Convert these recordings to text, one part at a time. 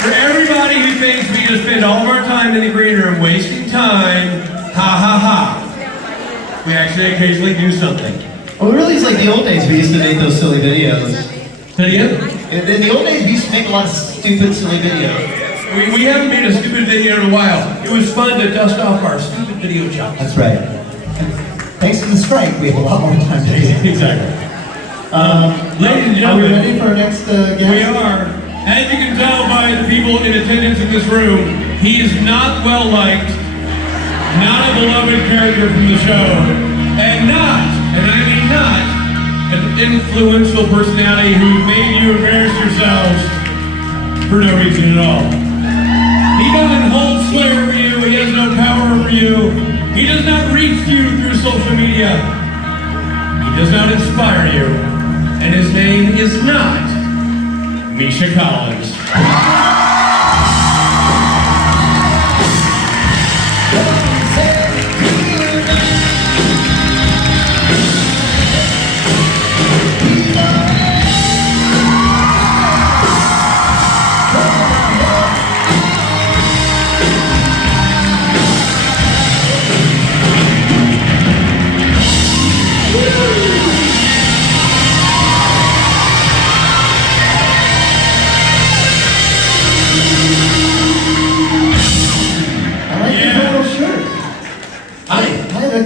For everybody who thinks we just spend all of our time in the green room wasting time, ha ha ha. We actually occasionally do something. Well, really, it's like the old days. We used to make those silly videos. Say it again? In the old days, we used to make a lot of stupid, silly videos. We haven't made a stupid video in a while. It was fun to dust off our stupid video chops. That's right. Thanks to the strike, we have a lot more time to do it. Exactly. Ladies and Are gentlemen, we ready for our next guest? we are. As you can tell by the people in attendance in this room, he is not well liked, not a beloved character from the show, and not, and I mean not, an influential personality who made you embarrass yourselves for no reason at all. He doesn't hold sway over you, he has no power over you, he does not reach you through social media, he does not inspire you, and his name is not Misha Collins.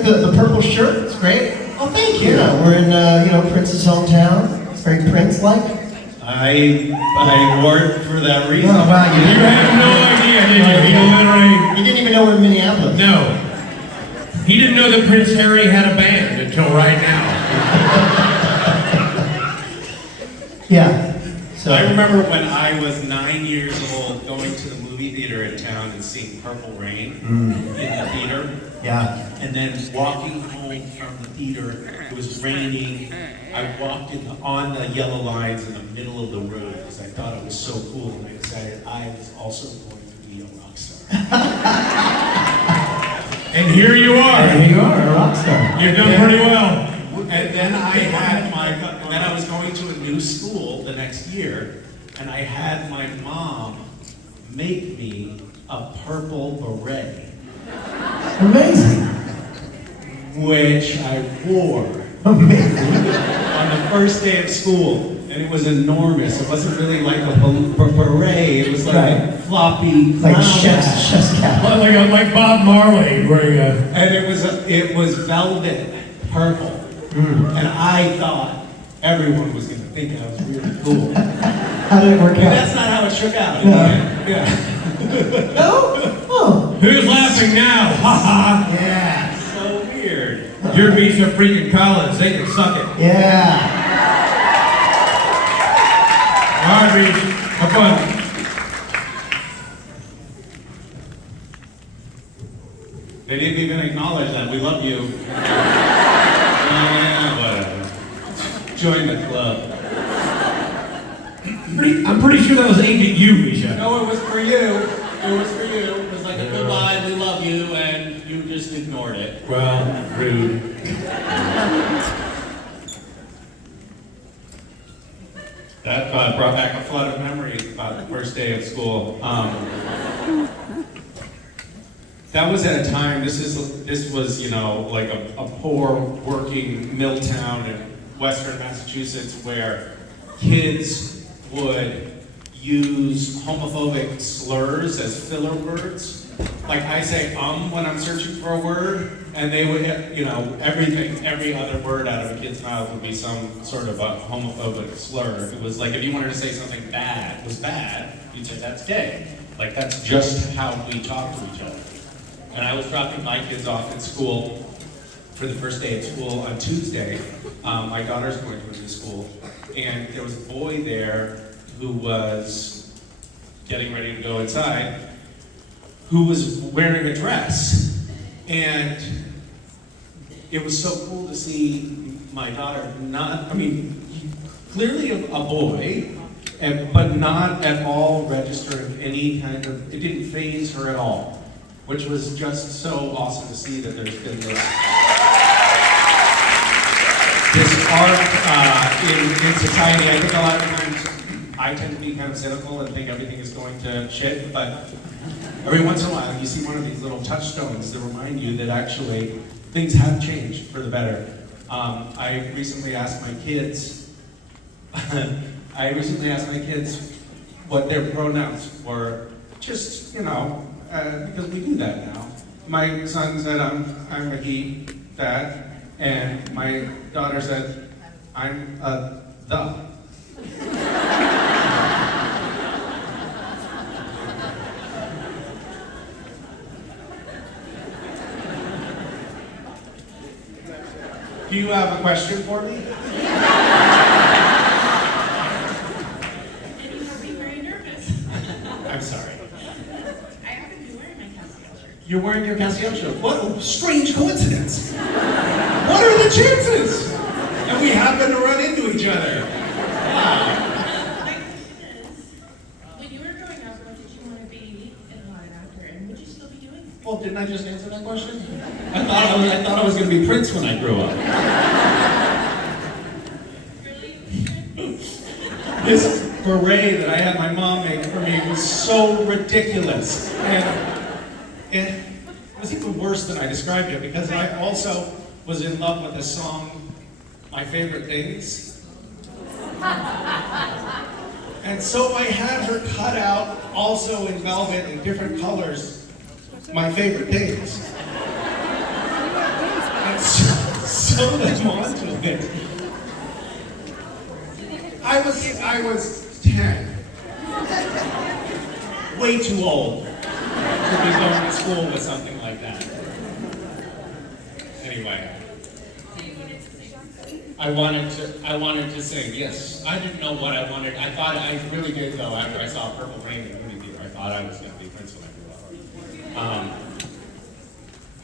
The purple shirt, it's great. Oh, thank you. Yeah, we're in, Prince's hometown. It's very Prince-like. I wore it for that reason. Oh, wow, You have no idea, did you? He literally... You didn't even know we're in Minneapolis. No. He didn't know that Prince Harry had a band until right now. Yeah. So I remember when I was 9 years old going to the movie theater in town and seeing Purple Rain in the theater. Yeah. And then walking home from the theater, it was raining. I walked on the yellow lines in the middle of the road because I thought it was so cool, and I decided I was also going to be a rock star. And here you are. And here you are, a rock star. You've done pretty well. And then I was going to a new school the next year, and I had my mom make me a purple beret. Amazing. Which I wore Amazing. on the first day of school, and it was enormous. It wasn't really like a beret, it was like a floppy Like clown chef's hat. cap. Like Bob Marley wearing a... And it was velvet purple. And I thought everyone was going to think I was really cool. How did it work But out? that's not how it shook out. No. Yeah. No? Oh. Who's laughing now? Ha ha! Yeah. So weird. You're Misha freaking Collins. They can suck it. Yeah. All right, Reach. Have fun. They didn't even acknowledge that. We love you. Whatever. Join the club. I'm pretty sure that was aimed at you, Misha. No, it was for you. It was for you. It was like a goodbye, we love you, and you just ignored it. Well, rude. That brought back a flood of memories about the first day of school. That was at a time, this was, like a poor working mill town in western Massachusetts where kids would use homophobic slurs as filler words. Like I say when I'm searching for a word, and they would, every other word out of a kid's mouth would be some sort of a homophobic slur. It was like if you wanted to say something bad was bad, you'd say that's gay. Like that's just how we talk to each other. And I was dropping my kids off at school for the first day of school on Tuesday. My daughter's going to a new school, and there was a boy there who was getting ready to go inside, who was wearing a dress. And it was so cool to see my daughter clearly a boy, but not at all registering any kind of, it didn't faze her at all, which was just so awesome to see that there's been this arc in society. I think a lot of times I tend to be kind of cynical and think everything is going to shit, but every once in a while you see one of these little touchstones that remind you that actually things have changed for the better. I recently asked my kids what their pronouns were, just, because we do that now. My son said, I'm a he, dad, and my daughter said, I'm a the. Do you have a question for me? And you have me very nervous. I'm sorry. I happen to be wearing my Castiel shirt. You're wearing your Castiel shirt. What a strange coincidence. What are the chances? And we happen to run into each other. Wow. My question is, when you were growing up, what did you want to be in life after, and would you still be doing? Well, didn't I just answer that question? I thought I was going to be Prince when I grew up. Really? This beret that I had my mom make for me was so ridiculous. And it was even worse than I described it, because I also was in love with the song My Favorite Things. And so I had her cut out, also in velvet in different colors, My Favorite Things. And sewed them onto it. I was 10. Way too old to be going to school with something like that. Anyway. I wanted to sing, yes. I didn't know what I wanted. I really did though, after I saw Purple Rain in the movie theater, I thought I was going to be Prince when I grew up.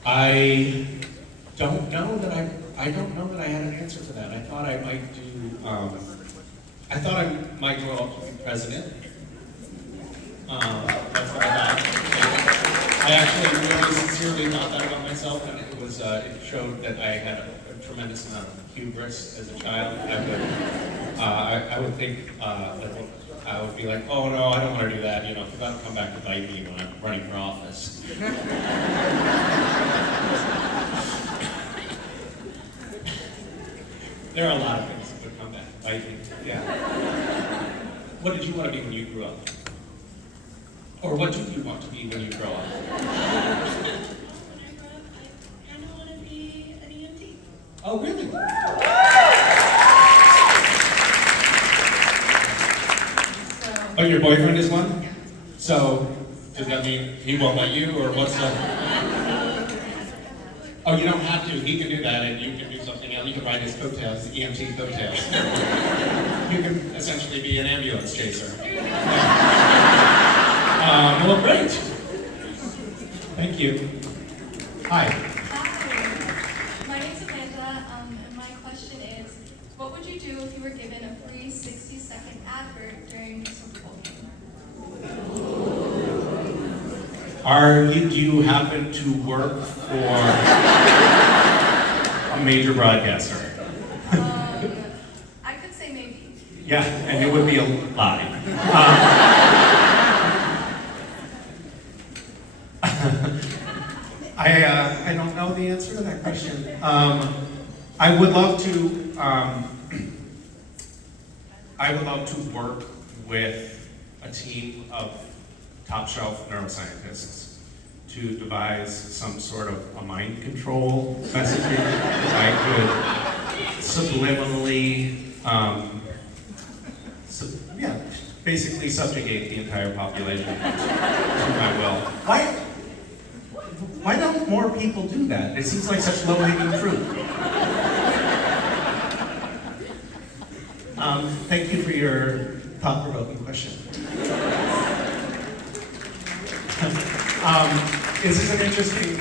I don't know that I had an answer for that. I thought I might do, I thought I might grow up to be president. That's what I thought. I actually really sincerely thought that about myself, and it showed that I had a tremendous amount of hubris as a child. I would think that I would be like, oh no, I don't want to do that, because that'll come back to bite me when I'm running for office. There are a lot of things that would come back to bite me. Yeah. What did you want to be when you grew up? Or what do you want to be when you grow up? When I grow up, I kind of want to be an EMT. Oh, really? Oh, your boyfriend is one? Yeah. So, does that mean he won't let you, or what's the... Oh, you don't have to. He can do that, and you can do something else. You can ride his coattails, the EMT coattails. You can essentially be an ambulance chaser. Well, great. Thank you. Hi. Hi, my name's Amanda, and my question is, what would you do if you were given a free 60-second advert during the Super Bowl game? Do you happen to work for a major broadcaster? I could say maybe. Yeah, and it would be a lie. I don't know the answer to that question. I would love to work with a team of top shelf neuroscientists to devise some sort of a mind control messaging that I could subliminally, basically subjugate the entire population to my will. Why don't more people do that? It seems like such low-hanging fruit. Thank you for your thought-provoking question. This is an interesting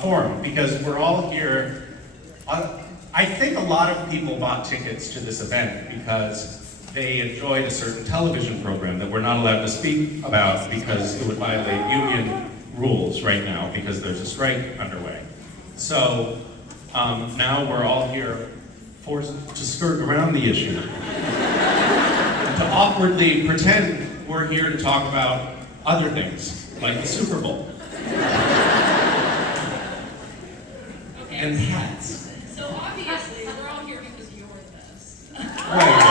forum because we're all here. I think a lot of people bought tickets to this event because they enjoyed a certain television program that we're not allowed to speak about because it would violate union rules right now because there's a strike underway. So now we're all here forced to skirt around the issue and to awkwardly pretend we're here to talk about other things, like the Super Bowl. And hats. So obviously, we're all here because you're the best. Right.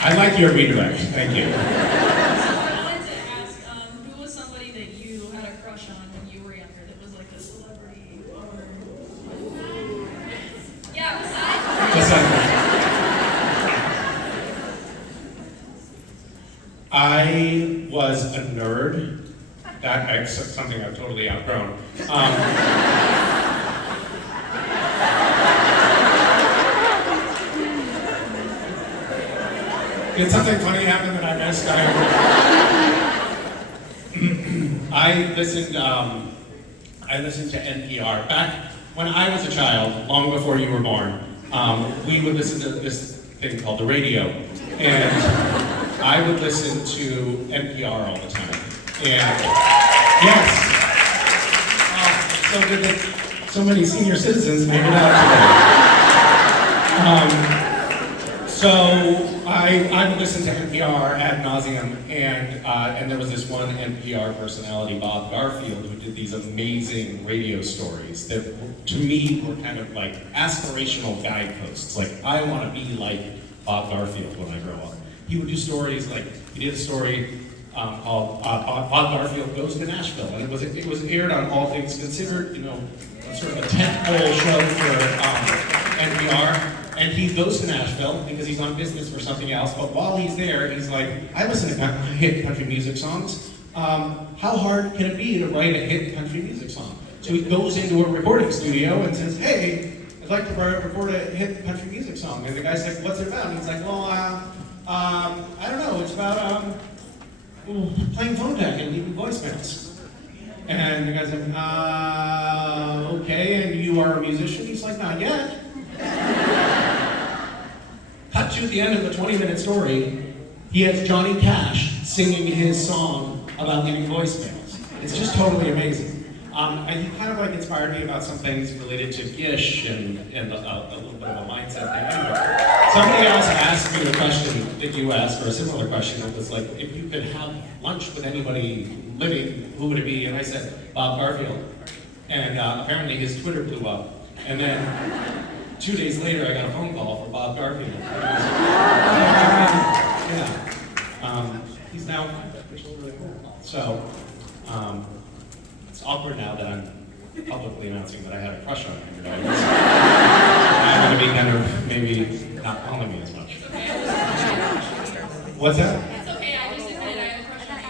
I like your redirect. Thank you. So I wanted to ask, who was somebody that you had a crush on when you were younger that was like a celebrity or... Yeah, besides... I was a nerd. That's something I've totally outgrown. Did something funny happen that I missed? I listened to NPR back when I was a child, long before you were born. We would listen to this thing called the radio, and I would listen to NPR all the time. And yes, so did so many senior citizens made it out today. So I would listen to NPR ad nauseum, and there was this one NPR personality, Bob Garfield, who did these amazing radio stories that, to me, were kind of like aspirational guideposts. Like, I want to be like Bob Garfield when I grow up. He would do stories like, he did a story called Bob Garfield Goes to Nashville, and it was aired on All Things Considered, you know, sort of a tentpole show for NPR. And he goes to Nashville because he's on business for something else. But while he's there, he's like, I listen to hit country music songs. How hard can it be to write a hit country music song? So he goes into a recording studio and says, hey, I'd like to record a hit country music song. And the guy's like, what's it about? And he's like, well, I don't know. It's about playing phone tag and leaving voicemails. And the guy's like, okay, and you are a musician? He's like, not yet. Cut to the end of the 20-minute story, he has Johnny Cash singing his song about leaving voicemails. It's just totally amazing. And he kind of like inspired me about some things related to Gish and a little bit of a mindset thing. Anyway, somebody else asked me the question that you asked, or a similar question. It was like, if you could have lunch with anybody living, who would it be? And I said, Bob Garfield. And apparently his Twitter blew up. And then 2 days later, I got a phone call from Bob Garfield. He's now really cool. So, it's awkward now that I'm publicly announcing that I had a crush on him. I'm going to be kind of maybe not calling me as much. What's that? It's okay, I just admitted I have a crush on you.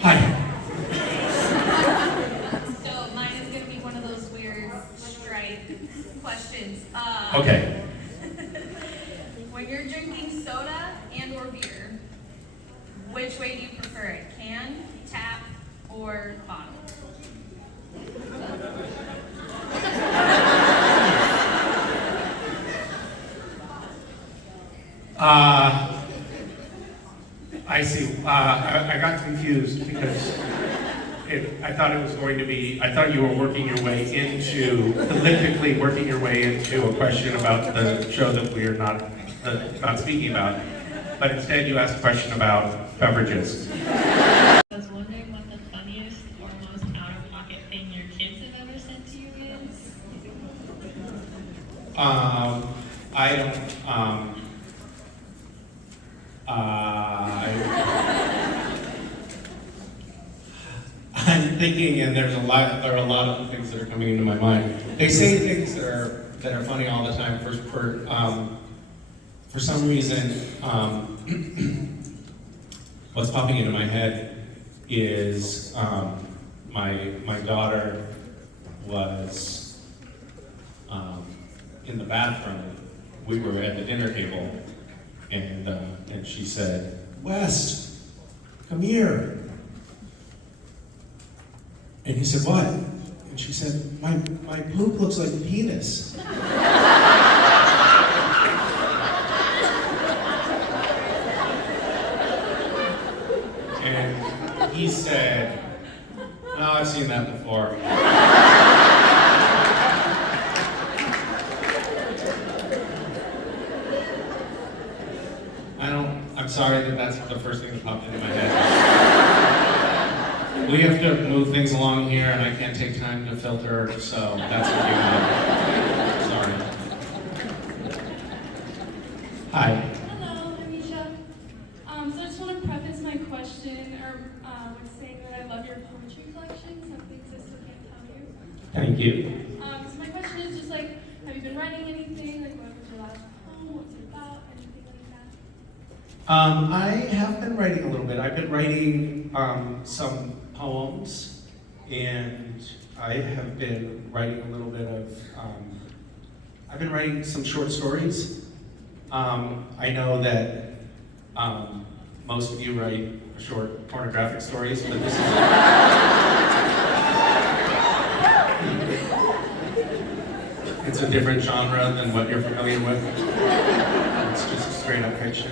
Hi. So mine is going to be one of those weird stripe questions. Okay. When you're drinking soda and or beer, which way do you prefer it? Can, tap, or bottle? I see. I got confused because I thought it was going to be, I thought you were working your way into, elliptically working your way into a question about the show that we are not speaking about. But instead you asked a question about beverages. I was wondering what the funniest or most out-of-pocket thing your kids have ever said to you is? I don't, I'm thinking, and there are a lot of things that are coming into my mind. They say things that are funny all the time. For some reason, what's popping into my head is my daughter was in the bathroom. We were at the dinner table, and she said, "West, come here." And he said, "What?" And she said, my poop looks like a penis." And he said, "No, I've seen that before." sorry that that's the first thing that popped into my head. We have to move things along here, and I can't take time to filter, so that's what you got. Sorry. Hi. Hello, I'm Misha. So I just want to preface my question with saying that I love your poetry collection, some things I still can't tell you. Thank you. So my question is just like, have you been writing anything? Like, what was your last poem? What's it about? Anything like that? I have been writing a little bit. I've been writing some poems, and I have been writing a little bit of, I've been writing some short stories. I know that most of you write short pornographic stories, but this is it's a different genre than what you're familiar with. It's just straight up fiction.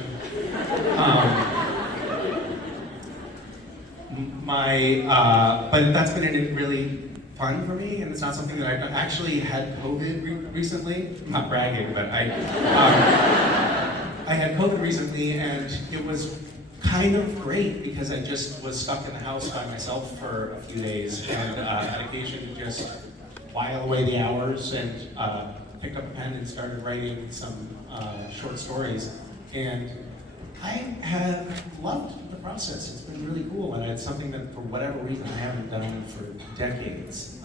But that's been really fun for me, and it's not something that I've actually had COVID recently. I'm not bragging, but I had COVID recently, and it was kind of great because I just was stuck in the house by myself for a few days, and had occasion to just while away the hours, and picked up a pen and started writing some short stories. And I have loved the process. It's been really cool, and it's something that, for whatever reason, I haven't done for decades.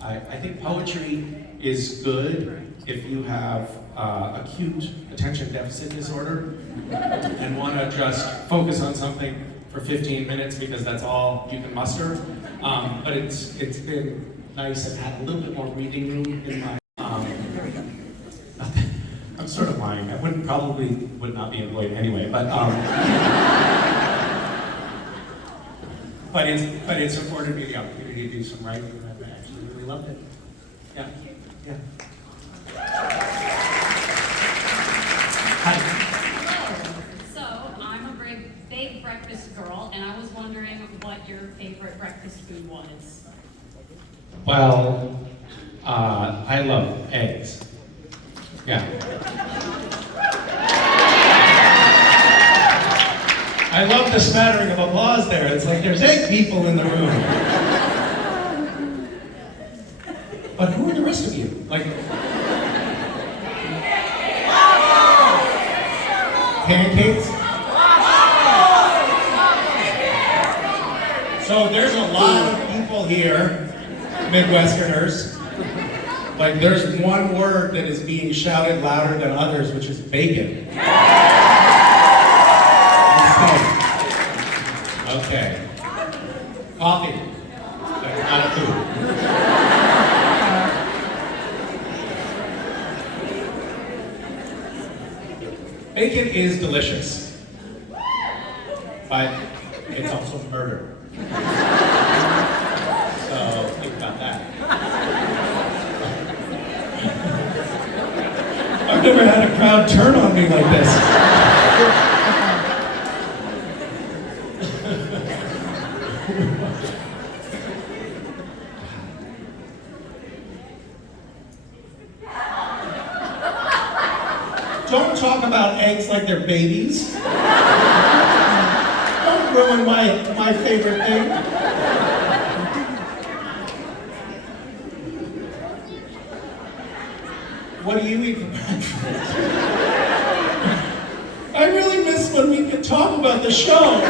I think poetry is good if you have acute attention deficit disorder and want to just focus on something for 15 minutes because that's all you can muster. But it's been nice. I've had a little bit more breathing room in my. I'm sort of lying. I would not be employed anyway, but it's afforded me the opportunity to do some writing, and I've actually really loved it. Yeah, yeah. Hi. So, I'm a big breakfast girl, and I was wondering what your favorite breakfast food was. Well, I love eggs. Yeah. I love the smattering of applause there. It's like there's 8 people in the room. But who are the rest of you? Like, pancakes? So there's a lot of people here, Midwesterners. Like, there's one word that is being shouted louder than others, which is bacon. Okay. Coffee. That's not a food. Bacon is delicious, but it's also murder. So think about that. I've never had a crowd turn on me like this. Don't talk about eggs like they're babies. Don't ruin my favorite thing. What do you eat for breakfast? I really miss when we could talk about the show.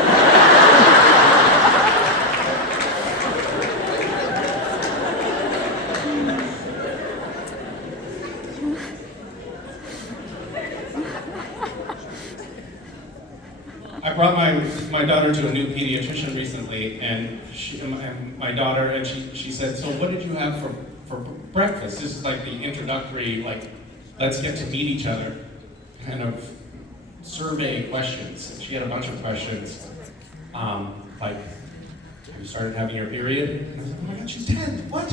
I brought my daughter to a new pediatrician recently, and my daughter she said, "So what did you have for breakfast?" This is like the introductory, like, let's get to meet each other kind of survey questions. And she had a bunch of questions, like, have you started having your period? And I was like, oh my God, she's 10, what?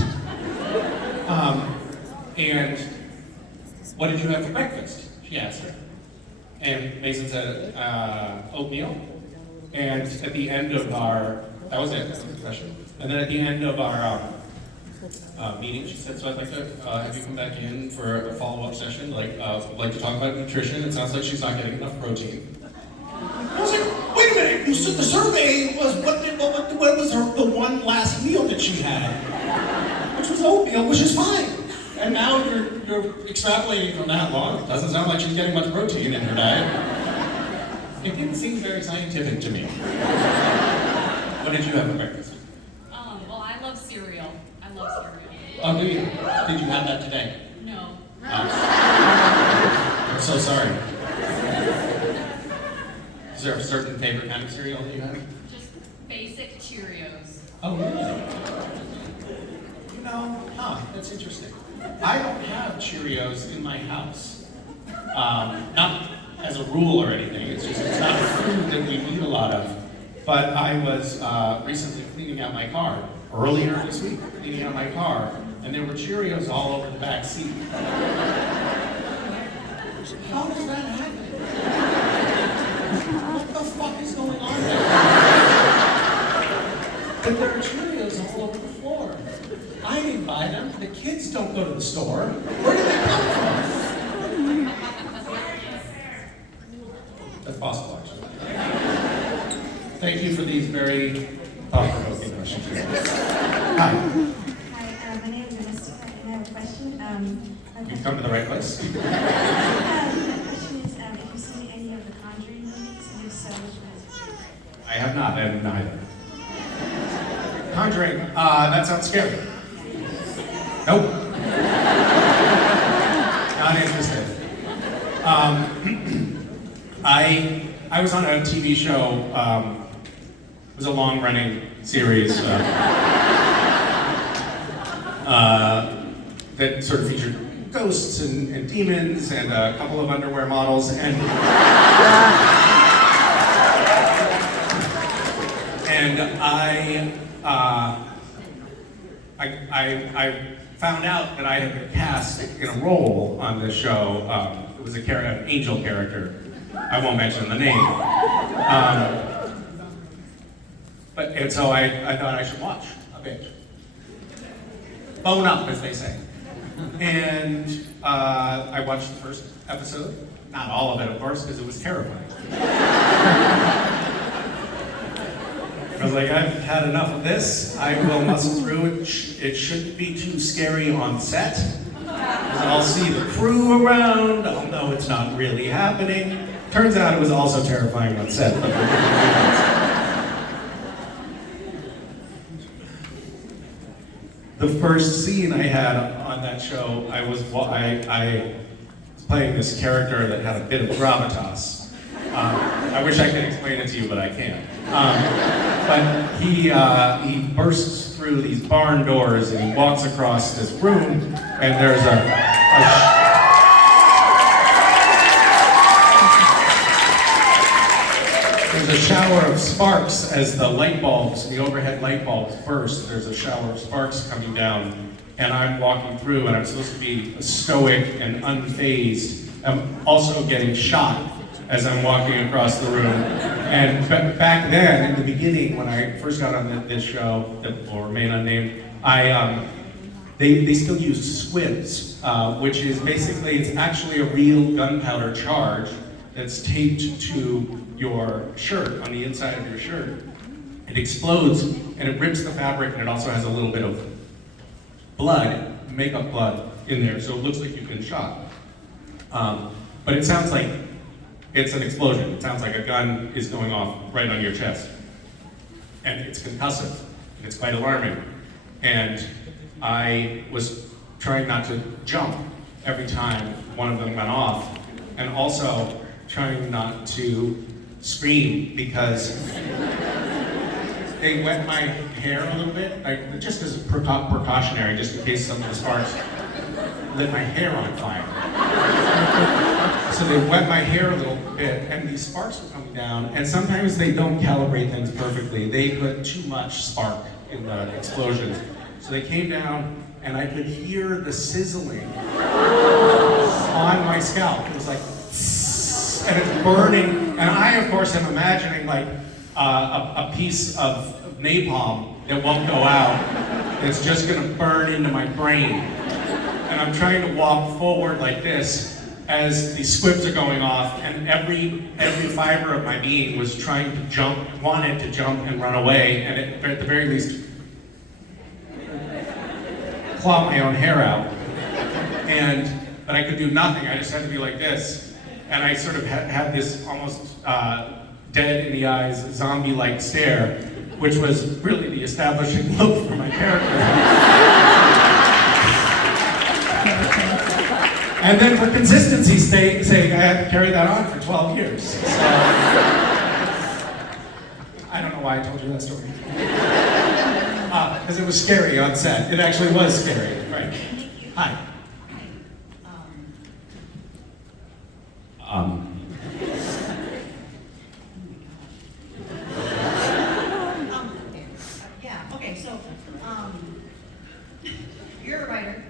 And what did you have for breakfast? She asked her. And Mason said, oatmeal. And at the end of that was it, that was the question. And then at the end of our meeting, she said, so I'd like to have you come back in for a follow-up session, like to talk about nutrition. It sounds like she's not getting enough protein. I was like, The survey was what was the one last meal that she had, which was oatmeal, which is fine. And now you're extrapolating from that long. It doesn't sound like she's getting much protein in her diet. It didn't seem very scientific to me. What did you have for breakfast? Well, I love cereal. I love cereal. Oh, do you? Did you have that today? No. I'm so sorry. Is there a certain favorite kind of cereal that you have? Just basic Cheerios. Oh, really? That's interesting. I don't have Cheerios in my house. Not as a rule or anything, it's not a food that we eat a lot of. But I was recently cleaning out my car, earlier this week, cleaning out my car, and there were Cheerios all over the back seat. How does that happen? What the fuck is going on there? But there are Cheerios all over the floor. I didn't buy them. The kids don't go to the store. Where did they come from? That's possible, actually. Thank you for these very thought-provoking questions. Hi. Hi, my name is Misha, and I have a question. You've come to the right place. My question is, have you seen any of the Conjuring movies? And if so, which one is your favorite? I have not. I have neither. Conjuring. That sounds scary. Nope. Not interested. I was on a TV show. It was a long-running series that sort of featured ghosts and demons and a couple of underwear models and I found out that I had been cast in a role on this show. It was an angel character. I won't mention the name. And so I thought I should watch a bit. Bone up, as they say. And I watched the first episode. Not all of it, of course, because it was terrifying. I was like, I've had enough of this. I will muscle through it. It shouldn't be too scary on set. I'll see the crew around. I'll know it's not really happening. Turns out it was also terrifying on set. The first scene I had on that show, I was playing this character that had a bit of gravitas. I wish I could explain it to you, but I can't. But he bursts through these barn doors and he walks across this room, and there's a shower of sparks as the light bulbs, the overhead light bulbs burst. There's a shower of sparks coming down, and I'm walking through, and I'm supposed to be stoic and unfazed. I'm also getting shot as I'm walking across the room. And back then, in the beginning, when I first got on this show, that will remain unnamed, they still used squibs, which is basically, it's actually a real gunpowder charge that's taped to your shirt, on the inside of your shirt. It explodes and it rips the fabric, and it also has a little bit of blood, makeup blood in there, so it looks like you've been shot. But it sounds like it's an explosion. It sounds like a gun is going off right on your chest. And it's concussive, and it's quite alarming. And I was trying not to jump every time one of them went off, and also trying not to scream because they wet my hair a little bit, like just as precautionary, just in case some of the sparks lit my hair on fire. So they wet my hair a little bit, and these sparks were coming down, and sometimes they don't calibrate things perfectly. They put too much spark in the explosions. So they came down, and I could hear the sizzling on my scalp. It was like, and it's burning, and I, of course, am imagining like a piece of napalm that won't go out. It's just gonna burn into my brain. And I'm trying to walk forward like this, as the squibs are going off, and every fiber of my being was trying to jump, wanted to jump and run away, and at the very least, claw my own hair out. But I could do nothing. I just had to be like this, and I sort of had this almost dead in the eyes, zombie-like stare, which was really the establishing look for my character. And then for consistency's sake, I had to carry that on for 12 years. So, I don't know why I told you that story. Because it was scary on set. It actually was scary, right? Hi. You're a writer,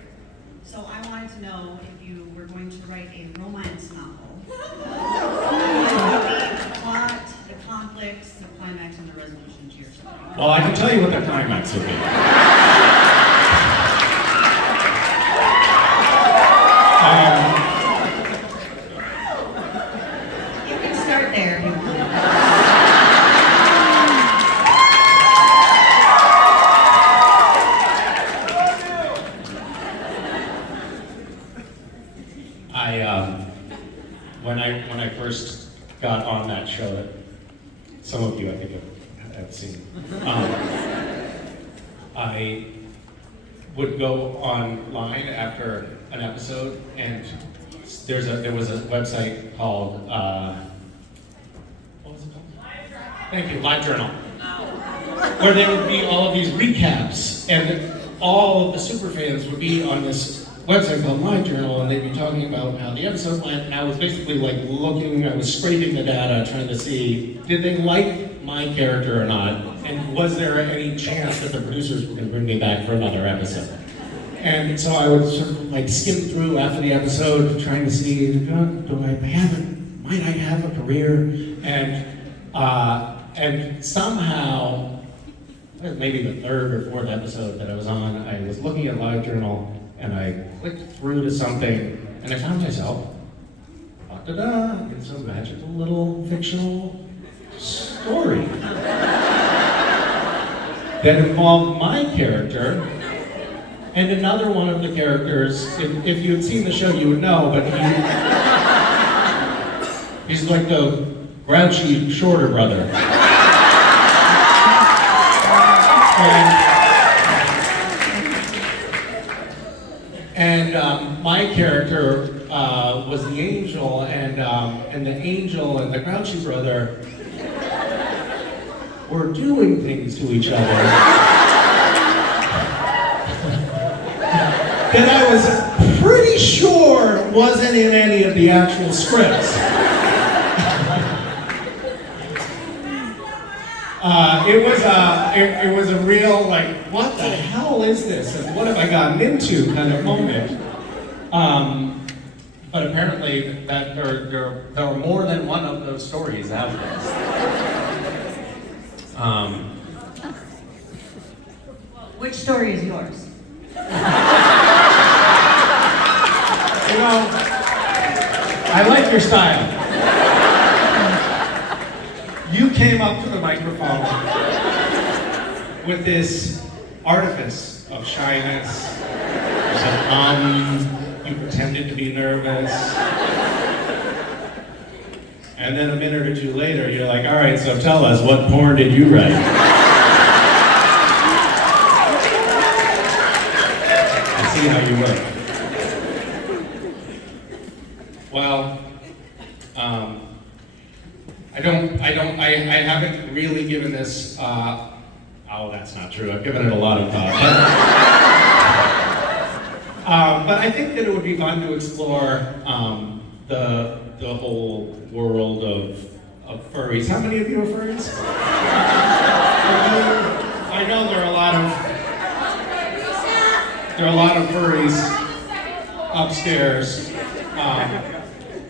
so I wanted to know if you were going to write a romance novel. What would be the plot, the conflicts, the climax, and the resolution to your story? Well, I can tell you what the climax will be. You can start there if you want. When I first got on that show, that some of you I think have seen, I would go online after an episode, and there was a website called what was it called? Thank you, Live Journal, where there would be all of these recaps, and all of the superfans would be on this website called Live Journal, and they'd be talking about how the episode went, and I was basically like I was scraping the data, trying to see, did they like my character or not, and was there any chance that the producers were going to bring me back for another episode? And so I would sort of like skim through after the episode, trying to see, might I have a career? And somehow, maybe the third or fourth episode that I was on, I was looking at Live Journal, and I clicked through to something, and I found myself, in some magical little fictional story that involved my character and another one of the characters. If you had seen the show, you would know, but he's like the grouchy, shorter brother. And my character was the angel, and the angel and the grouchy brother were doing things to each other that I was pretty sure wasn't in any of the actual scripts. It was a real, like, what the hell is this, and what have I gotten into kind of moment. But apparently that there are more than one of those stories out there. Which story is yours? I like your style. You came up to the microphone with this artifice of shyness. You said, you pretended to be nervous. And then a minute or two later, you're like, all right, so tell us, what porn did you write? I see how you work. Well, I haven't really given this, that's not true. I've given it a lot of thought. But I think that it would be fun to explore the whole world of furries. How many of you are furries? I know there are a lot of furries upstairs.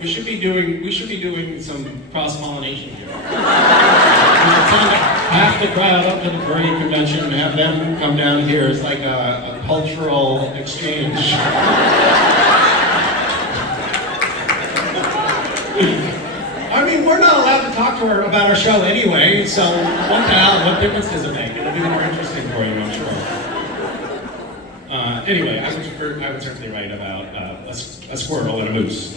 We should be doing some cross-pollination here. We should send half the crowd up to the furry convention and have them come down here as like a cultural exchange. I mean, we're not allowed to talk to her about our show anyway, so what the hell, what difference does it make? It'll be more interesting for you, I'm sure. Anyway, I would certainly write about a squirrel and a moose.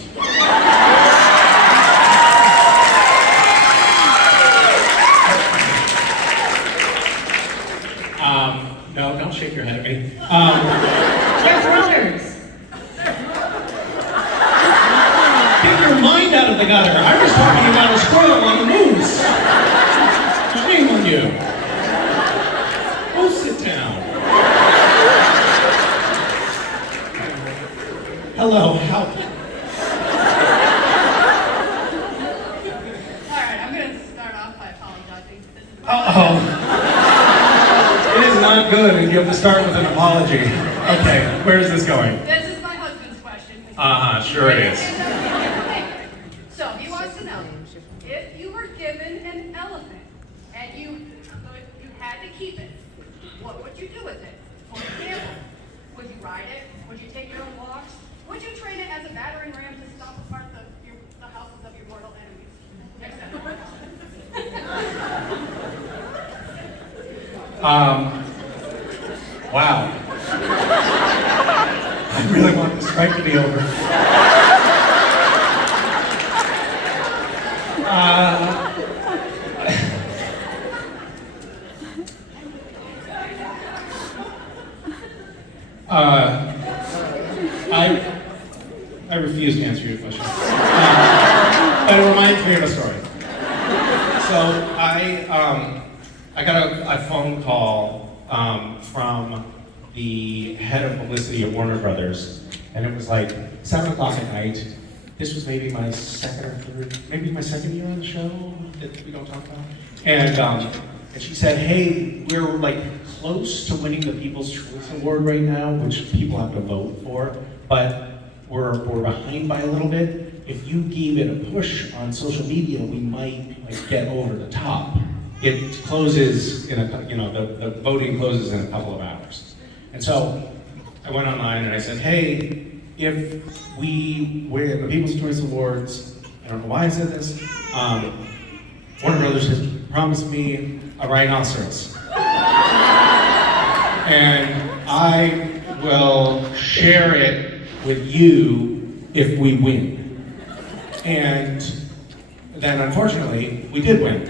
No, don't shake your head at me. They're brothers. Get your mind out of the gutter. I was talking about a squirrel and a moose. Shame on you. Go sit down. Hello, how? Alright, I'm going to start off by apologizing. This is Uh-oh. It is not good if you have to start with an apology. Okay, where is this going? This is my husband's question. Sure it is. So he wants to know, if you were given an elephant and you had to keep it, what would you do with it? For example, would you ride it? Would you take your own walks? Would you train it as a battering ram to stop apart the houses of your mortal enemies? Wow. I really want the strike to be over. I refuse to answer your question. But it reminds me of a story. So I got a phone call from the head of publicity at Warner Brothers, and it was like 7 o'clock at night. This was maybe my second or third, maybe my second year on the show that we don't talk about. And she said, hey, we're like close to winning the People's Choice Award right now, which people have to vote for, but we're behind by a little bit. If you gave it a push on social media, we might like get over the top. It closes in the voting closes in a couple of hours. And so I went online and I said, hey, if we win the People's Choice Awards, I don't know why I said this, Warner Brothers has promised me a rhinoceros. And I will share it with you if we win. And then unfortunately, we did win.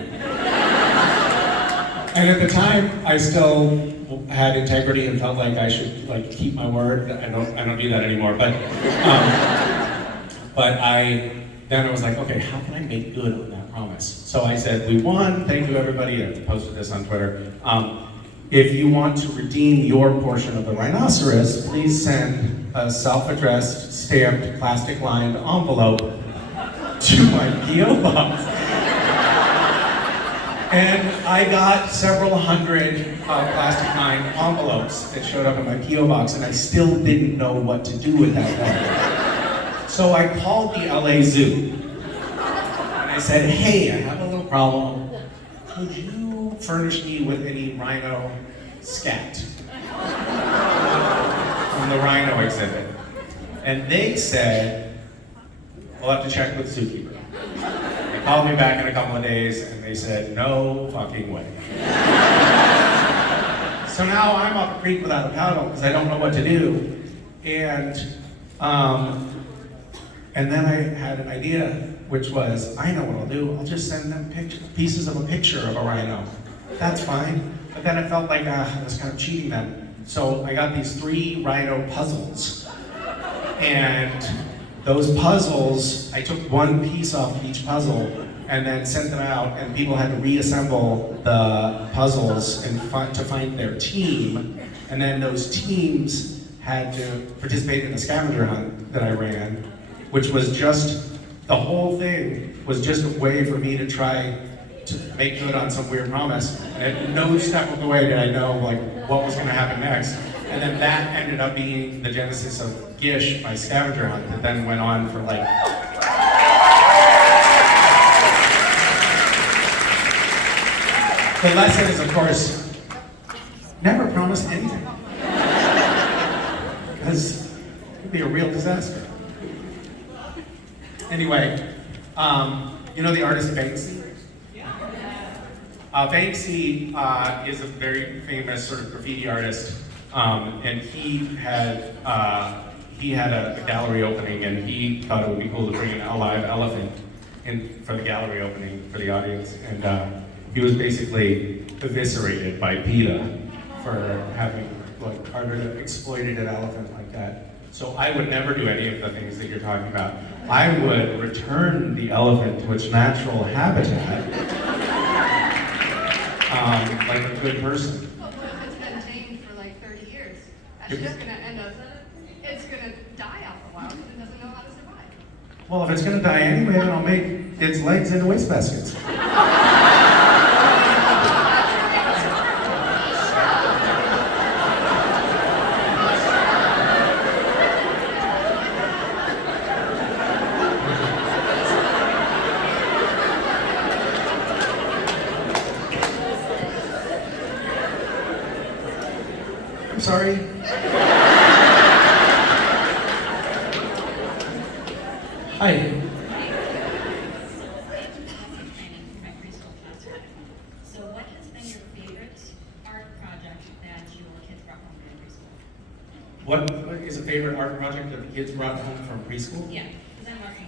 And at the time, I still had integrity and felt like I should like keep my word. I don't do that anymore. But then I was like, okay, how can I make good on that promise? So I said, we won. Thank you, everybody. I posted this on Twitter. If you want to redeem your portion of the rhinoceros, please send a self-addressed, stamped, plastic-lined envelope to my P.O. box. And I got several hundred plastic-lined envelopes that showed up in my P.O. box, and I still didn't know what to do with that one. So I called the LA Zoo, and I said, hey, I have a little problem. Could you furnish me with any rhino scat from the rhino exhibit? And they said, we'll have to check with the zookeeper. They called me back in a couple of days and they said, no fucking way. So now I'm up the creek without a paddle because I don't know what to do. And then I had an idea, which was, I know what I'll do. I'll just send them pieces of a picture of a rhino. That's fine. But then it felt like I was kind of cheating them. So I got these 3 rhino puzzles. And those puzzles, I took one piece off of each puzzle and then sent them out, and people had to reassemble the puzzles and to find their team. And then those teams had to participate in a scavenger hunt that I ran, which was just, the whole thing was just a way for me to try to make good on some weird promise. And at no step of the way did I know like what was gonna happen next. And then that ended up being the genesis of Gish, my scavenger hunt, that then went on for like... The lesson is, of course, never promise anything. Because it could be a real disaster. Anyway, You know the artist Banksy? Banksy is a very famous sort of graffiti artist, and he had a gallery opening, and he thought it would be cool to bring an live elephant in for the gallery opening for the audience, and he was basically eviscerated by PETA for having like exploited an elephant like that. So I would never do any of the things that you're talking about. I would return the elephant to its natural habitat, like a good person. Well, what if it's been tamed for like 30 years? That's just gonna end up, it's gonna die after a while because it doesn't know how to survive. Well, if it's gonna die anyway, then I'll make its legs into wastebaskets. I'm sorry. Hi. So what has been your favorite art project that your kids brought home from preschool? What is a favorite art project that the kids brought home from preschool? Yeah, because I'm working,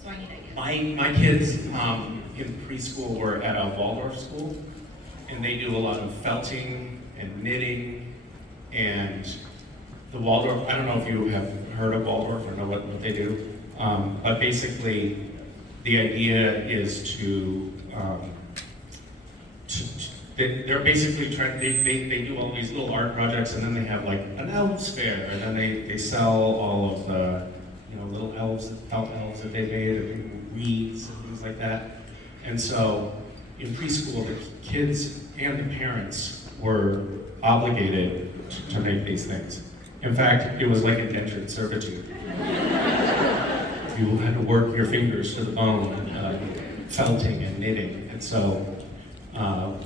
so I need ideas. My kids in preschool were at a Waldorf school, and they do a lot of felting and knitting, and the Waldorf, I don't know if you have heard of Waldorf or know what they do, but basically the idea is they're basically trying, they do all these little art projects, and then they have like an elves fair, and then they sell all of the, you know, little elves, felt elves that they made, and wreaths and things like that. And so in preschool, the kids and the parents were obligated to make these things. In fact, it was like indentured servitude. You had to work your fingers to the bone, felting and knitting. And so,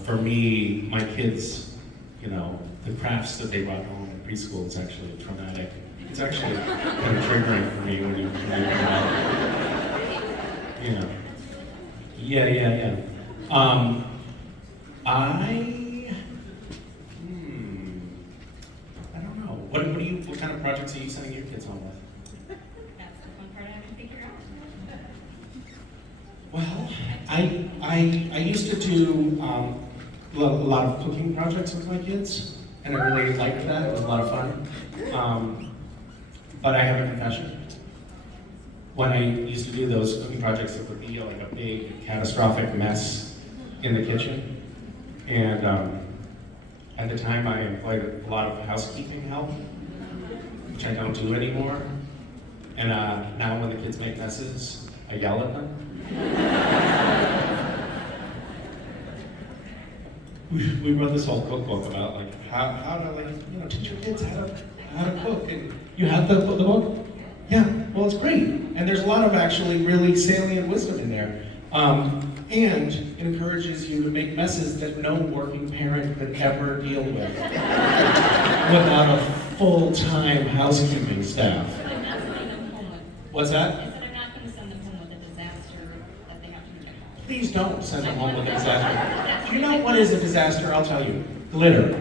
for me, my kids, you know, the crafts that they brought home in preschool is actually traumatic. It's actually kind of triggering for me when you think about it. You know. Yeah. I don't know. What kind of projects are you sending your kids home with? That's the fun part I have to figure out. Well, I used to do a lot of cooking projects with my kids, and I really liked that. It was a lot of fun. But I have a confession. When I used to do those cooking projects, it would be like a big catastrophic mess in the kitchen. And at the time, I employed a lot of housekeeping help, which I don't do anymore. And now when the kids make messes, I yell at them. We wrote this whole cookbook about like how to teach your kids how to cook. And you have the book? Yeah, well, it's great. And there's a lot of actually really salient wisdom in there. And it encourages you to make messes that no working parent could ever deal with without a full-time housekeeping staff. I'm not sending them home with. What's that? I said I'm not going to send them home with a disaster that they have to get home. Please don't send them home with a disaster. Do you know what is a disaster? I'll tell you. Glitter.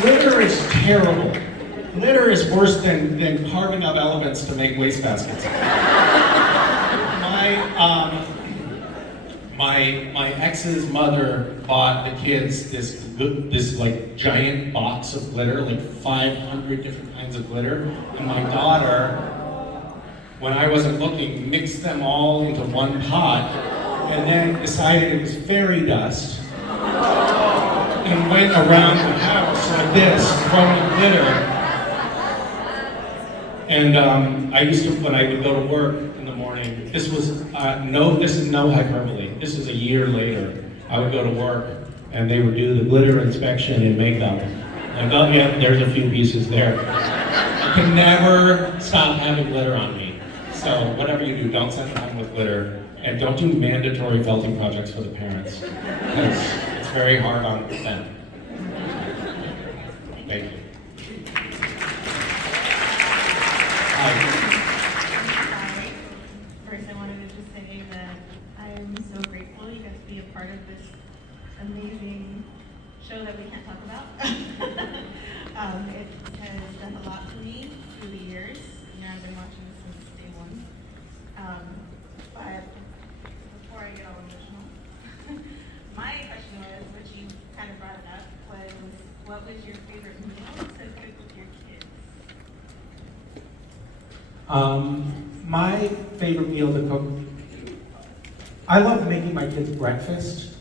Glitter is terrible. Glitter is worse than carving up elephants to make wastebaskets. My ex's mother bought the kids this like giant box of glitter, like 500 different kinds of glitter, and my daughter, when I wasn't looking, mixed them all into one pot, and then decided it was fairy dust, and went around the house like this, throwing glitter. And I used to, when I would go to work in the morning, this is no hyperbole, this is a year later, I would go to work and they would do the glitter inspection and makeup. Like, oh yeah, there's a few pieces there. You can never stop having glitter on me. So whatever you do, don't send them home with glitter, and don't do mandatory felting projects for the parents, because it's very hard on them. Thank you. First, I wanted to just say that I'm so grateful you got to be a part of this amazing show that we can't talk about. It has done a lot for me through the years. You know, I've been watching this since day one. But before I get all emotional, my question was, which you kind of brought it up, was what was your favorite meal to cook with your kids? My favorite meal to cook, I love making my kids breakfast.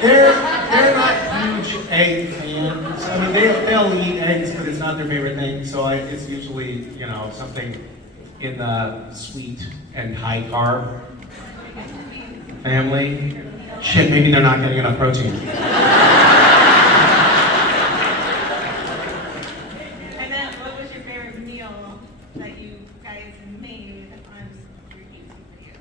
They're not huge egg fans. I mean, they'll eat eggs, but it's not their favorite thing. So it's usually, you know, something in the sweet and high carb family. Shit, maybe they're not getting enough protein. And then, what was your favorite meal that you guys made on your YouTube video?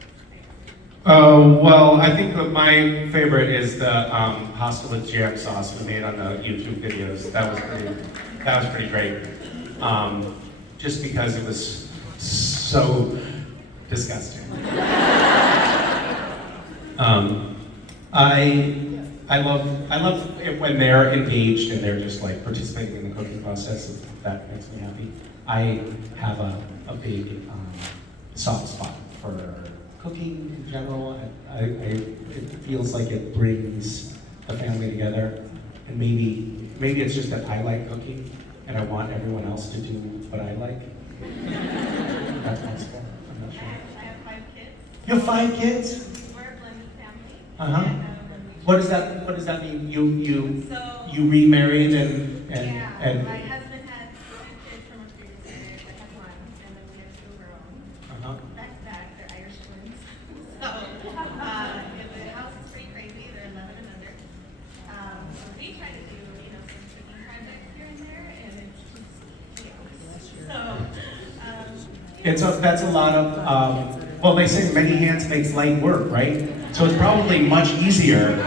Oh, well, I think that my favorite is the pasta with jam sauce we made on the YouTube videos. That was pretty great. Just because it was so disgusting. I love it when they're engaged and they're just like participating in the cooking process. That makes me happy. I have a big soft spot for cooking in general. It feels like it brings the family together, and maybe it's just that I like cooking and I want everyone else to do what I like. That's possible. I'm not sure. I have 5 kids. You have 5 kids? We're a blended family. Uh-huh. And, What does that mean? So- You remarried and yeah, my husband had 2 kids from a previous marriage. I had 1, and then we have 2 of our own. uh-huh. Back to back, they're Irish twins. So, the house is pretty crazy. They're 11 and under. So we try to do, you know, some cooking projects here and there, and it's just chaos. So, That's a lot of well, they say many hands makes light work, right? So it's probably much easier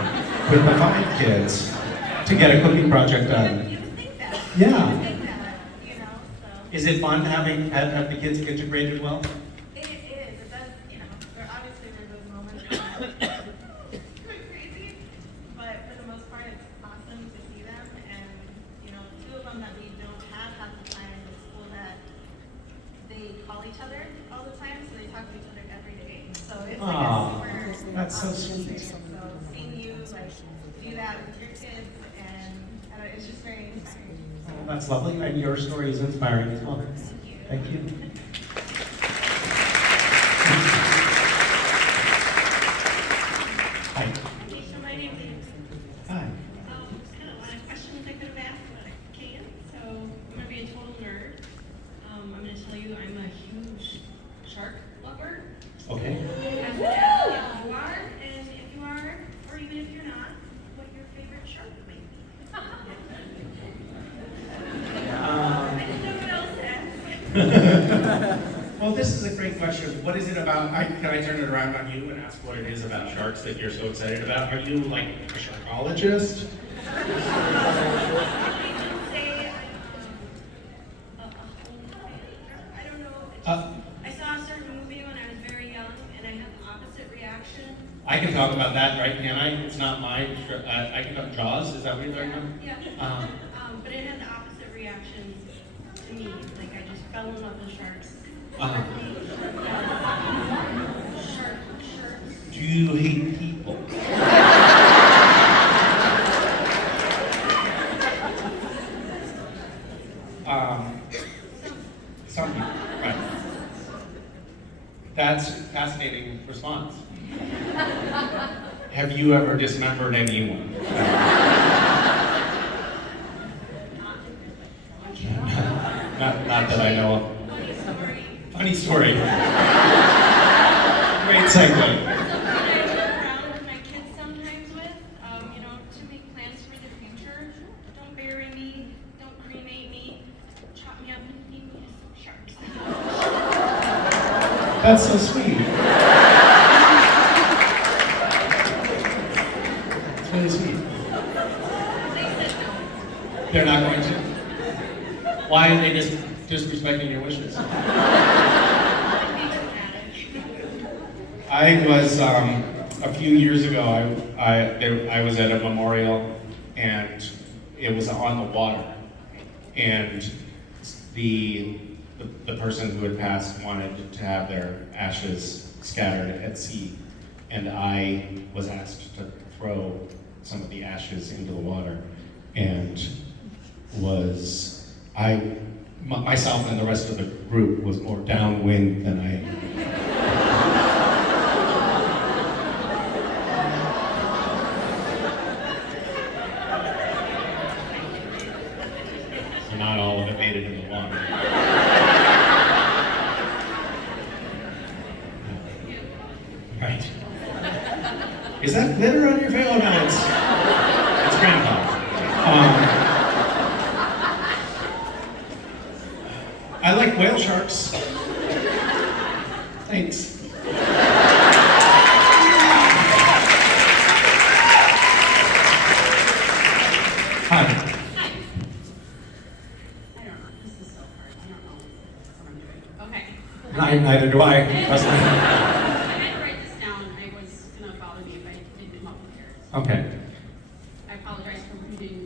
with the 5 kids to get a cooking project done. you would think that. Yeah. You would think that, you know, so. Is it fun have the kids integrated well? It is. It does, you know, obviously there's those moments where it's going crazy, but for the most part, it's awesome to see them. And, you know, 2 of them that we don't have half the time in school that they call each other all the time, so they talk to each other every day. So it's like Aw, a super that's so awesome sweet. experience. So seeing you like do that with your kids, and I don't know, it's just very inspiring. Well, that's lovely, and your story is inspiring as well. Thank you. Hi. Misha, my name's Amy. Hi. There's kind of a lot of questions I could have asked, but I can't. So I'm gonna be a total nerd. I'm gonna tell you I'm a huge shark lover. Okay. I'm gonna ask if you are, and if you are, or even if you're not, what your favorite shark may be. I didn't know what else to ask. Well, this is a great question. What is it about? Can I turn it around on you and ask what it is about sharks that you're so excited about? Are you like a sharkologist? I don't know. I saw a certain movie when I was very young, and I had the opposite reaction. I can talk about that, right? Can I? It's not mine. I can talk Jaws. Is that what you're talking about? Yeah. But it had the opposite reaction to me. Like I just fell in love with sharks. Sharks. Do you hate people? Some people, right. That's a fascinating response. Have you ever dismembered anyone? Not that I know of. Funny story. Great segue. Around with my kids sometimes with, you know, to make plans for the future. Don't bury me, don't cremate me, chop me up and feed me to some sharks. That's so sweet. It's really sweet. They said no. They're not going to? Why are they disrespecting your wishes? I was a few years ago. I was at a memorial, and it was on the water, and the person who had passed wanted to have their ashes scattered at sea, and I was asked to throw some of the ashes into the water, and myself and the rest of the group was more downwind than not all of it made it in the water. Right. Is that glitter on your face? Oh no, it's grandpa. I like whale sharks. Thanks. Hi. Hi. I don't know. This is so hard. I don't know what I'm doing. Okay. Neither do I. I had to write this down. It was going to bother me if I didn't come up with yours. Okay. I apologize for reading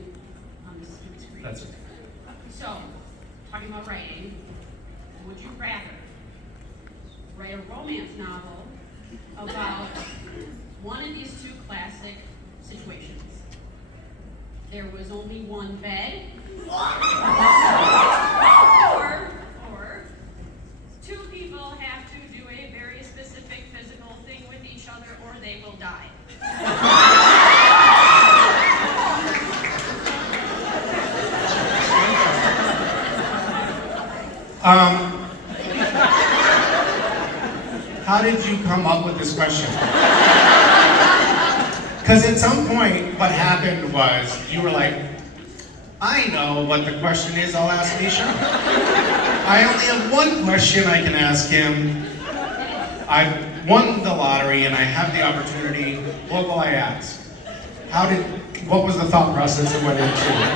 on the stupid screen. That's okay. So, talking about writing, would you rather write a romance novel about one of these two classic situations? There was only one bed, or two people have to do a very specific physical thing with each other or they will die. How did you come up with this question? Because at some point, what happened was you were like, I know what the question is, I'll ask Misha. I only have one question I can ask him. I've won the lottery and I have the opportunity. What will I ask? What was the thought process that went into it?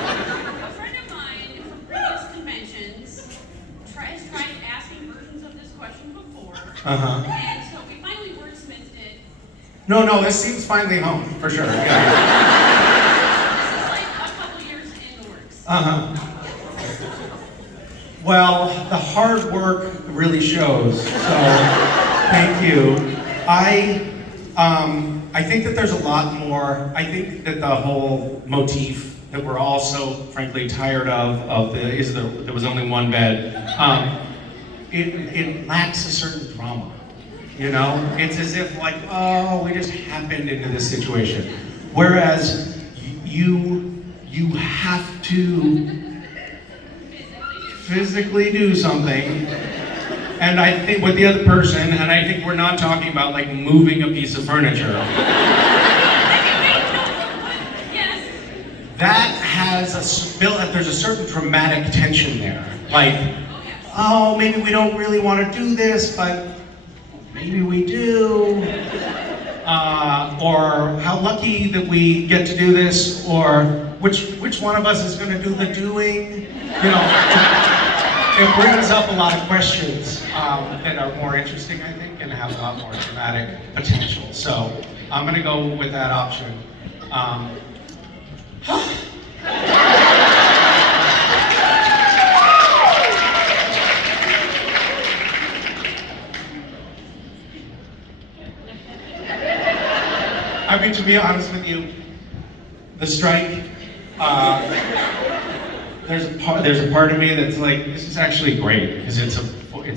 A friend of mine from previous conventions has tried asking versions of this question before. And so we finally wordsmithed it. No, this seems finally home, for sure. Yeah. This is like a couple years in the works. Well, the hard work really shows, so thank you. I think that there's a lot more. I think that the whole motif that we're all so frankly tired of there was only one bed, it lacks a certain drama. You know, it's as if like, oh, we just happened into this situation. Whereas you have to physically do something. And I think with the other person, and I think we're not talking about like moving a piece of furniture. Yes. That has there's a certain dramatic tension there. Like, oh, maybe we don't really want to do this, but maybe we do. Or how lucky that we get to do this, or which one of us is going to do the doing? You know, it brings up a lot of questions that are more interesting, I think, and have a lot more dramatic potential. So I'm going to go with that option. I mean, to be honest with you, the strike, there's a part of me that's like, this is actually great, because it's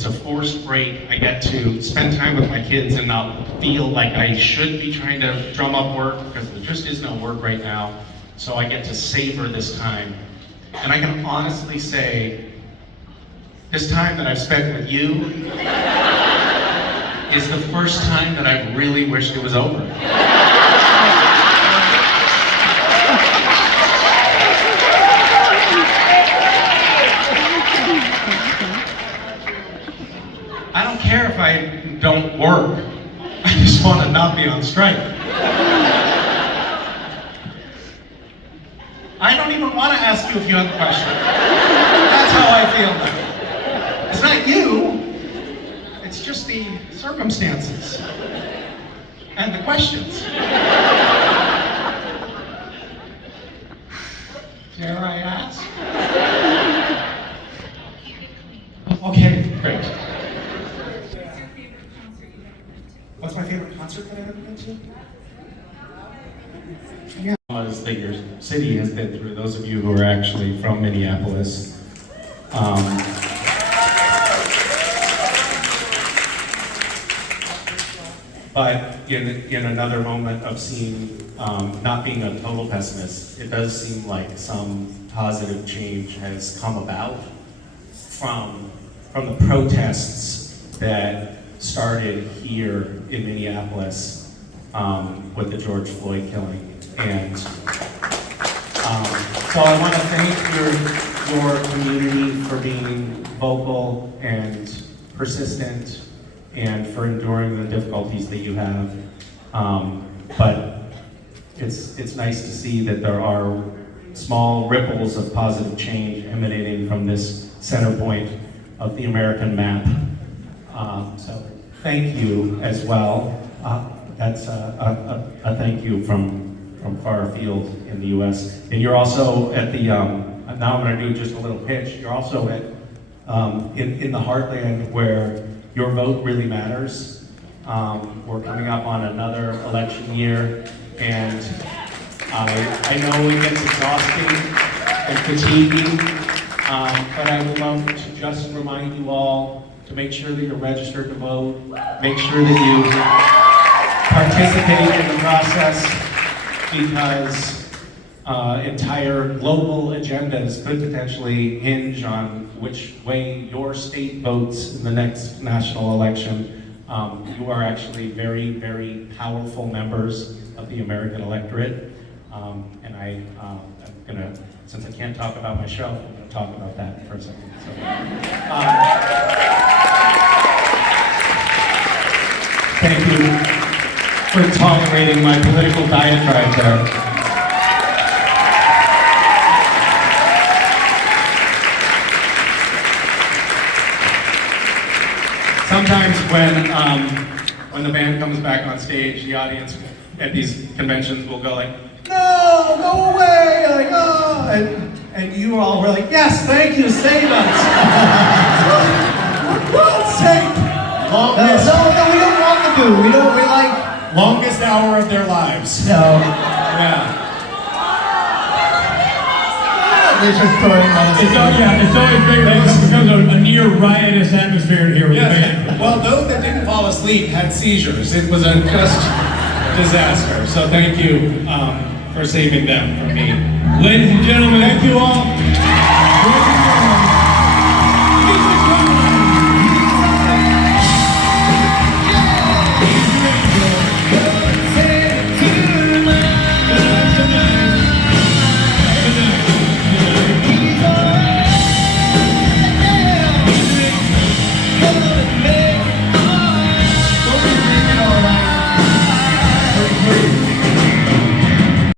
a forced break. I get to spend time with my kids and not feel like I should be trying to drum up work, because there just is no work right now. So I get to savor this time. And I can honestly say, this time that I've spent with you is the first time that I've really wished it was over. I don't care if I don't work. I just want to not be on strike. I don't even want to ask you if you have a question. That's how I feel now. It's not you. It's just the circumstances and the questions. Dare I ask? Okay, great. What's my favorite concert that I've ever been to? Yeah. That your city has been through, those of you who are actually from Minneapolis. But in another moment of seeing, not being a total pessimist, it does seem like some positive change has come about from the protests that started here in Minneapolis with the George Floyd killing. And so I want to thank your community for being vocal and persistent and for enduring the difficulties that you have. But it's nice to see that there are small ripples of positive change emanating from this center point of the American map. So thank you as well. That's a thank you from far afield in the U.S. And you're also at the, now I'm going to do just a little pitch, you're also at, in the heartland where your vote really matters. We're coming up on another election year, and I know it gets exhausting and fatiguing, but I would love to just remind you all to make sure that you're registered to vote, make sure that you participate in the process, because entire global agendas could potentially hinge on which way your state votes in the next national election. You are actually very, very powerful members of the American electorate. And I'm gonna, since I can't talk about my show, I'm gonna talk about that for a second. So, thank you for tolerating my political diatribe there. Sometimes when the band comes back on stage, the audience at these conventions will go like, "No, go away!" Like, "Oh," and you all were like, "Yes, thank you, save us." For God's sake! No, we don't want to do. We like Longest hour of their lives. no. Yeah. They're just throwing It's always bigger when it becomes a near riotous atmosphere in here with the band. Yes. Well, those that didn't fall asleep had seizures. It was a just disaster. So thank you for saving them from me. Ladies and gentlemen, thank you all.